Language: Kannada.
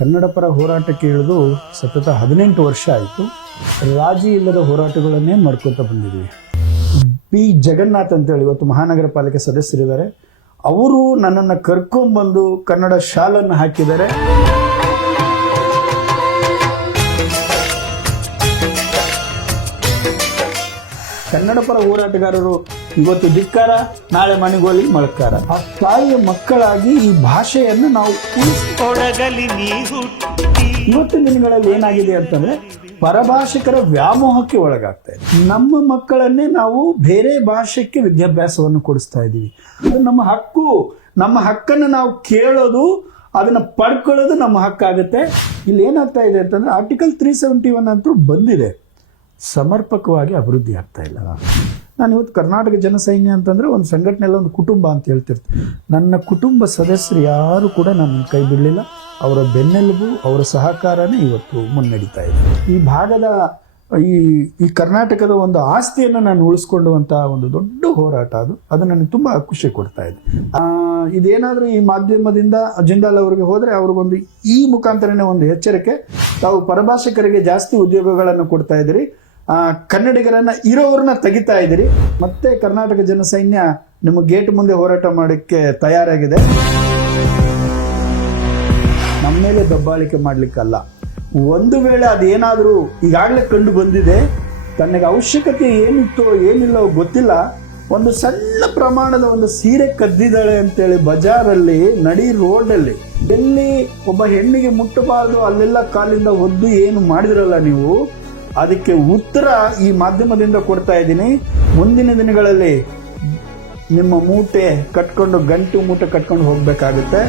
ಕನ್ನಡ ಪರ ಹೋರಾಟಕ್ಕೆ ಇಳಿದು ಸತತ ಹದಿನೆಂಟು ವರ್ಷ ಆಯಿತು. ರಾಜಿ ಇಲ್ಲದ ಹೋರಾಟಗಳನ್ನೇ ಮಾಡ್ಕೊತಾ ಬಂದಿದ್ದೀವಿ ಬಿ. ಜಗನ್ನಾಥ್ ಅಂತೇಳಿ ಇವತ್ತು ಮಹಾನಗರ ಪಾಲಿಕೆ ಸದಸ್ಯರಿದ್ದಾರೆ. ಅವರು ನನ್ನನ್ನು ಕರ್ಕೊಂಬಂದು ಕನ್ನಡ ಶಾಲನ್ನು ಹಾಕಿದ್ದಾರೆ. ಕನ್ನಡ ಪರ ಹೋರಾಟಗಾರರು ಇವತ್ತು ಧಿಕ್ಕಾರ ನಾಳೆ ಮನೆಗೋಲಿ ಮಳಕಾರ. ಆ ತಾಯಿಯ ಮಕ್ಕಳಾಗಿ ಈ ಭಾಷೆಯನ್ನು ನಾವು ಇವತ್ತಿನ ದಿನಗಳಲ್ಲಿ ಏನಾಗಿದೆ ಅಂತಂದ್ರೆ ಪರಭಾಷಿಕರ ವ್ಯಾಮೋಹಕ್ಕೆ ಒಳಗಾಗ್ತಾ ಇದೆ. ನಮ್ಮ ಮಕ್ಕಳನ್ನೇ ನಾವು ಬೇರೆ ಭಾಷೆಗೆ ವಿದ್ಯಾಭ್ಯಾಸವನ್ನು ಕೊಡಿಸ್ತಾ ಇದ್ದೀವಿ. ಅದು ನಮ್ಮ ಹಕ್ಕು. ನಮ್ಮ ಹಕ್ಕನ್ನು ನಾವು ಕೇಳೋದು ಅದನ್ನು ಪಡ್ಕೊಳ್ಳೋದು ನಮ್ಮ ಹಕ್ಕಾಗುತ್ತೆ. ಇಲ್ಲಿ ಏನಾಗ್ತಾ ಇದೆ ಅಂತಂದ್ರೆ ಆರ್ಟಿಕಲ್ ತ್ರೀ ಸೆವೆಂಟಿ ಒನ್ ಅಂತೂ ಬಂದಿದೆ. ಸಮರ್ಪಕವಾಗಿ ಅಭಿವೃದ್ಧಿ ಆಗ್ತಾ ಇಲ್ಲ. ನಾನು ಇವತ್ತು ಕರ್ನಾಟಕ ಜನಸೈನ್ಯ ಅಂತಂದ್ರೆ ಒಂದು ಸಂಘಟನೆ ಒಂದು ಕುಟುಂಬ ಅಂತ ಹೇಳ್ತಿರ್ತೀನಿ. ನನ್ನ ಕುಟುಂಬ ಸದಸ್ಯರು ಯಾರು ಕೂಡ ನನ್ನ ಕೈ ಬಿಡಲಿಲ್ಲ. ಅವರ ಬೆನ್ನೆಲುಬು, ಅವರ ಸಹಕಾರನೇ ಇವತ್ತು ಮುನ್ನಡೀತಾ ಇದೆ. ಈ ಭಾಗದ, ಈ ಈ ಕರ್ನಾಟಕದ ಒಂದು ಆಸ್ತಿಯನ್ನು ನಾನು ಉಳಿಸ್ಕೊಂಡುವಂತಹ ಒಂದು ದೊಡ್ಡ ಹೋರಾಟ ಅದು. ಅದು ನನಗೆ ತುಂಬ ಖುಷಿ ಕೊಡ್ತಾ ಇದೆ. ಇದೇನಾದರೂ ಈ ಮಾಧ್ಯಮದಿಂದ ಜಿಂದಾಲ್ ಅವರಿಗೆ ಹೋದರೆ ಅವ್ರಿಗೊಂದು ಈ ಮುಖಾಂತರನೇ ಒಂದು ಎಚ್ಚರಿಕೆ. ತಾವು ಪರಭಾಷಕರಿಗೆ ಜಾಸ್ತಿ ಉದ್ಯೋಗಗಳನ್ನು ಕೊಡ್ತಾ ಇದ್ದೀರಿ. ಕನ್ನಡಿಗರನ್ನ ಇರೋವ್ರನ್ನ ತೆಗಿತಾ ಇದ್ದೀರಿ. ಮತ್ತೆ ಕರ್ನಾಟಕ ಜನಸೈನ್ಯ ನಿಮ್ಮ ಗೇಟ್ ಮುಂದೆ ಹೋರಾಟ ಮಾಡಕ್ಕೆ ತಯಾರಾಗಿದೆ. ನಮ್ಮ ಮೇಲೆ ದಬ್ಬಾಳಿಕೆ ಮಾಡ್ಲಿಕ್ಕಲ್ಲ. ಒಂದು ವೇಳೆ ಅದೇನಾದರೂ ಈಗಾಗಲೇ ಕಂಡು ಬಂದಿದೆ ತನಗೆ ಅವಶ್ಯಕತೆ ಏನಿತ್ತೋ ಏನಿಲ್ಲೋ ಗೊತ್ತಿಲ್ಲ, ಒಂದು ಸಣ್ಣ ಪ್ರಮಾಣದ ಒಂದು ಸೀರೆ ಕದ್ದಿದ್ದಾಳೆ ಅಂತೇಳಿ ಬಜಾರಲ್ಲಿ, ನಡಿ ರೋಡಲ್ಲಿ. ಎಲ್ಲಿ ಒಬ್ಬ ಹೆಣ್ಣಿಗೆ ಮುಟ್ಟಬಾರದು, ಅಲ್ಲೆಲ್ಲ ಕಾಲಿಂದ ಒದ್ದು ಏನು ಮಾಡಿದ್ರಲ್ಲ ನೀವು? ಅದಕ್ಕೆ ಉತ್ತರ ಈ ಮಾಧ್ಯಮದಿಂದ ಕೊಡ್ತಾ ಇದ್ದೀನಿ. ಮುಂದಿನ ದಿನಗಳಲ್ಲಿ ನಿಮ್ಮ ಮೂಟೆ ಕಟ್ಕೊಂಡು, ಗಂಟು ಮೂಟೆ ಕಟ್ಕೊಂಡು ಹೋಗ್ಬೇಕಾಗುತ್ತೆ.